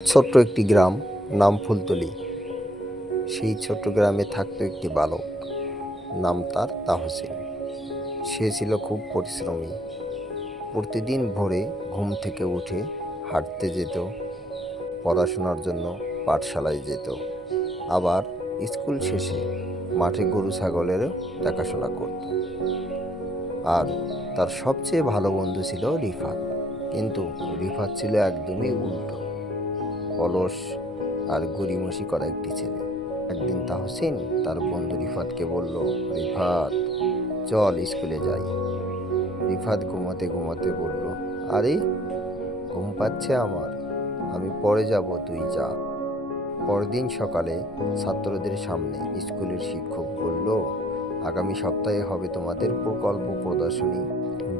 ছোট্ট একটি গ্রাম, নাম ফুলতলি। সেই ছোট্ট গ্রামে থাকতো একটি বালক, নাম তার তাহসিন। সে ছিল খুব পরিশ্রমী। প্রতিদিন ভোরে ঘুম থেকে উঠে হাঁটতে যেত, পড়াশোনার জন্য পাঠশালায় যেত, আবার স্কুল শেষে মাঠে গরু ছাগলেরও দেখাশোনা করত। আর তার সবচেয়ে ভালো বন্ধু ছিল রিফাত। কিন্তু রিফাত ছিল একদমই উল্টো, অলস আর গড়িমসি করা একটি ছেলে। একদিন তাহসিন তার বন্ধু রিফাতকে বলল, রিফাত, চল স্কুলে যাই। রিফাত ঘুমাতে ঘুমাতে বলল, আরে, ঘুম পাচ্ছে আমার, আমি পরে যাব, তুই যা। পরদিন সকালে ছাত্রদের সামনে স্কুলের শিক্ষক বলল, আগামী সপ্তাহে হবে তোমাদের প্রকল্প প্রদর্শনী।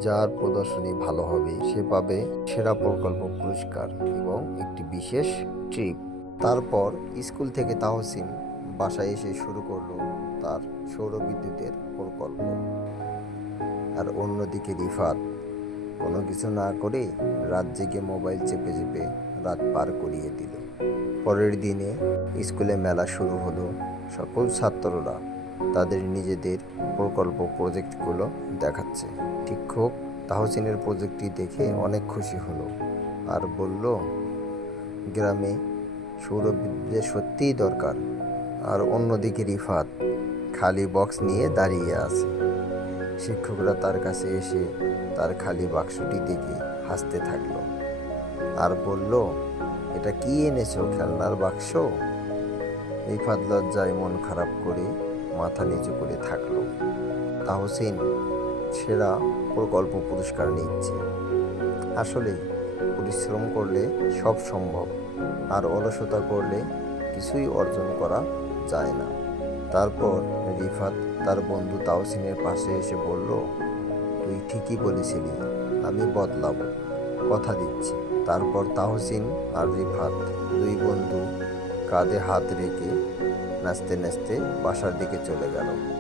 যার প্রদর্শনী ভালো হবে সে পাবে সেরা প্রকল্প পুরস্কার এবং একটি বিশেষ ট্রিপ। তারপর স্কুল থেকে তাহসিন বাসায় এসে শুরু করলো তার সৌরবিদ্যুতের প্রকল্প। আর অন্যদিকে রিফাত কোনো কিছু না করে রাত জেগে মোবাইল চেপে চেপে রাত পার করিয়ে দিল। পরের দিনে স্কুলে মেলা শুরু হলো। সকল ছাত্ররা তাদের নিজেদের প্রকল্প প্রজেক্টগুলো দেখাচ্ছে। শিক্ষক তাহসিনের প্রজেক্টটি দেখে অনেক খুশি হলো আর বলল, গ্রামে সৌরবিদ্যুতের সত্যিই দরকার। আর অন্যদিকে রিফাত খালি বক্স নিয়ে দাঁড়িয়ে আছে। শিক্ষকরা তার কাছে এসে তার খালি বাক্সটি দেখে হাসতে থাকলো আর বলল, এটা কি এনেছো, খেলনার বাক্স? রিফাত লজ্জায় মন খারাপ করে মাথা নিচু করে থাকলো। তাহসিন সেরা প্রকল্প পুরস্কার নিচ্ছে। আসলে পরিশ্রম করলে সব সম্ভব, আর অলসতা করলে কিছুই অর্জন করা যায় না। তারপর রিফাত তার বন্ধু তাহসিনের পাশে এসে বলল, তুই ঠিকই বলেছিলি, আমি বদলাবো, কথা দিচ্ছি। তারপর তাহসিন আর রিফাত দুই বন্ধু কাঁধে হাত রেখে নাচতে নাচতে বাসার দিকে চলে গেল।